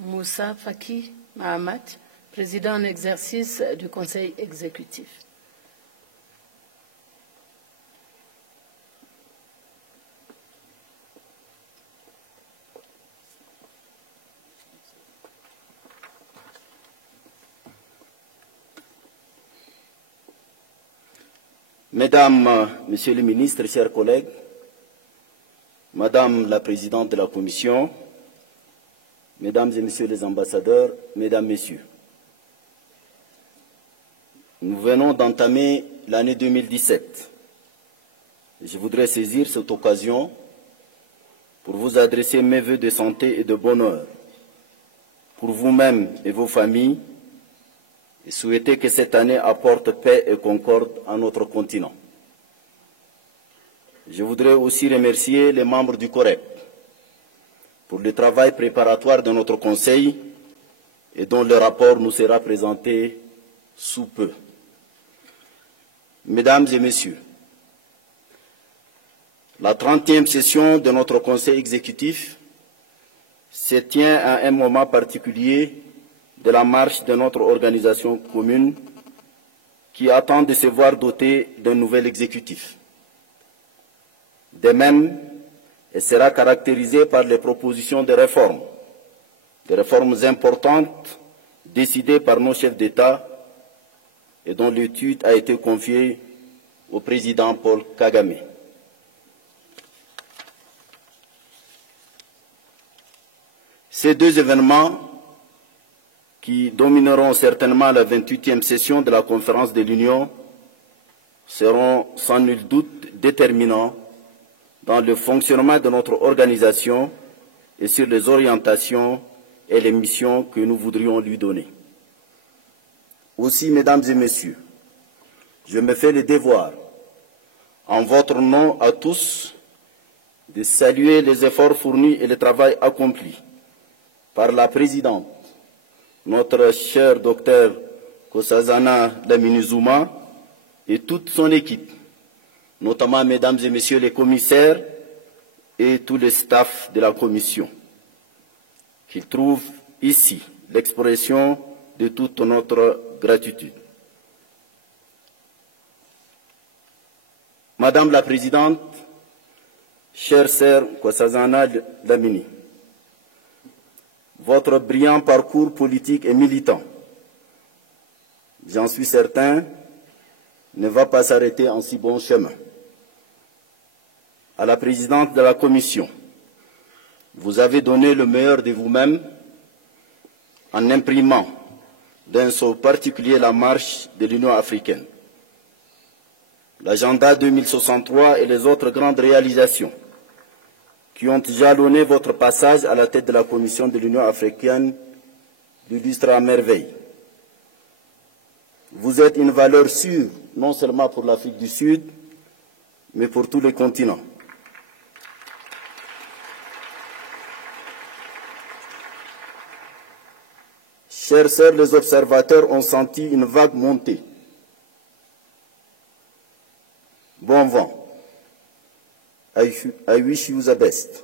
Moussa Faki Mahamat, président en exercice du Conseil exécutif. Mesdames, Messieurs les ministres, chers collègues, Madame la Présidente de la Commission, Mesdames et Messieurs les ambassadeurs, Mesdames, Messieurs, nous venons d'entamer l'année 2017. Je voudrais saisir cette occasion pour vous adresser mes vœux de santé et de bonheur pour vous-même et vos familles et souhaiter que cette année apporte paix et concorde à notre continent. Je voudrais aussi remercier les membres du COREP pour le travail préparatoire de notre Conseil et dont le rapport nous sera présenté sous peu. Mesdames et Messieurs, la 30e session de notre Conseil exécutif se tient à un moment particulier de la marche de notre organisation commune qui attend de se voir dotée d'un nouvel exécutif. De même, elle sera caractérisée par les propositions de réformes importantes décidées par nos chefs d'État et dont l'étude a été confiée au président Paul Kagame. Ces deux événements, qui domineront certainement la 28e session de la Conférence de l'Union, seront sans nul doute déterminants dans le fonctionnement de notre organisation et sur les orientations et les missions que nous voudrions lui donner. Aussi, Mesdames et Messieurs, je me fais le devoir, en votre nom à tous, de saluer les efforts fournis et le travail accompli par la Présidente, notre cher docteur Nkosazana Dlamini-Zuma et toute son équipe, notamment Mesdames et Messieurs les commissaires et tout le staff de la Commission, qui trouvent ici l'expression de toute notre gratitude. Madame la Présidente, chère sœur Nkosazana Dlamini, votre brillant parcours politique et militant, j'en suis certain, ne va pas s'arrêter en si bon chemin. À la présidente de la Commission, vous avez donné le meilleur de vous-même en imprimant d'un saut particulier la marche de l'Union africaine, l'agenda 2063 et les autres grandes réalisations qui ont jalonné votre passage à la tête de la Commission de l'Union africaine l'illustrent à merveille. Vous êtes une valeur sûre, non seulement pour l'Afrique du Sud, mais pour tous les continents. Chers sœurs, les observateurs ont senti une vague montée. Bon vent. I wish you the best.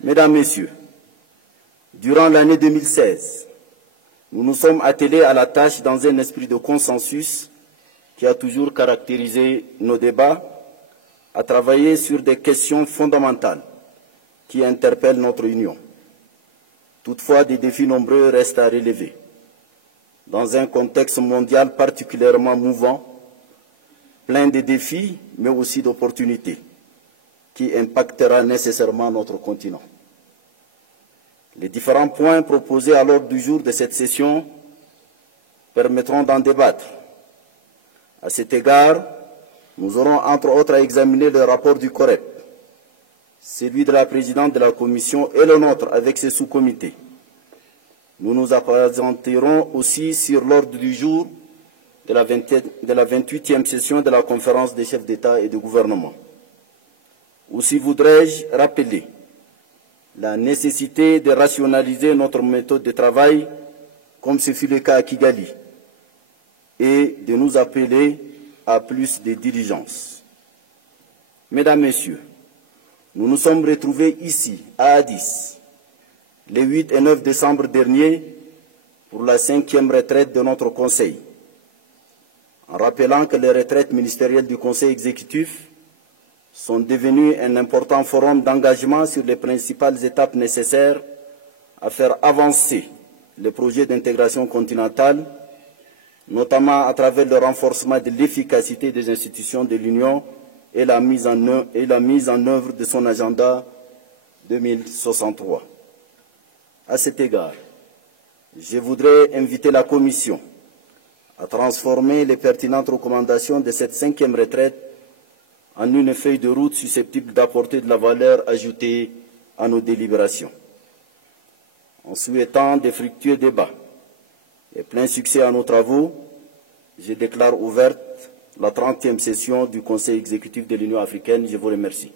Mesdames, Messieurs, durant l'année 2016, nous nous sommes attelés à la tâche dans un esprit de consensus qui a toujours caractérisé nos débats, à travailler sur des questions fondamentales qui interpellent notre Union. Toutefois, des défis nombreux restent à relever. Dans un contexte mondial particulièrement mouvant, plein de défis, mais aussi d'opportunités, qui impactera nécessairement notre continent. Les différents points proposés à l'ordre du jour de cette session permettront d'en débattre. À cet égard, nous aurons entre autres à examiner le rapport du COREP, celui de la présidente de la Commission et le nôtre avec ses sous-comités. Nous nous appesantirons aussi sur l'ordre du jour de la 28e session de la Conférence des chefs d'État et de gouvernement. Aussi voudrais-je rappeler la nécessité de rationaliser notre méthode de travail, comme ce fut le cas à Kigali, et de nous appeler à plus de diligence. Mesdames, Messieurs, nous nous sommes retrouvés ici, à Addis, les 8 et 9 décembre dernier pour la 5e retraite de notre Conseil, en rappelant que les retraites ministérielles du Conseil exécutif sont devenues un important forum d'engagement sur les principales étapes nécessaires à faire avancer les projets d'intégration continentale, notamment à travers le renforcement de l'efficacité des institutions de l'Union et la mise en œuvre de son agenda 2063. À cet égard, je voudrais inviter la Commission à transformer les pertinentes recommandations de cette 5e retraite en une feuille de route susceptible d'apporter de la valeur ajoutée à nos délibérations. En souhaitant de fructueux débats et plein succès à nos travaux, je déclare ouverte la 30e session du Conseil exécutif de l'Union africaine. Je vous remercie.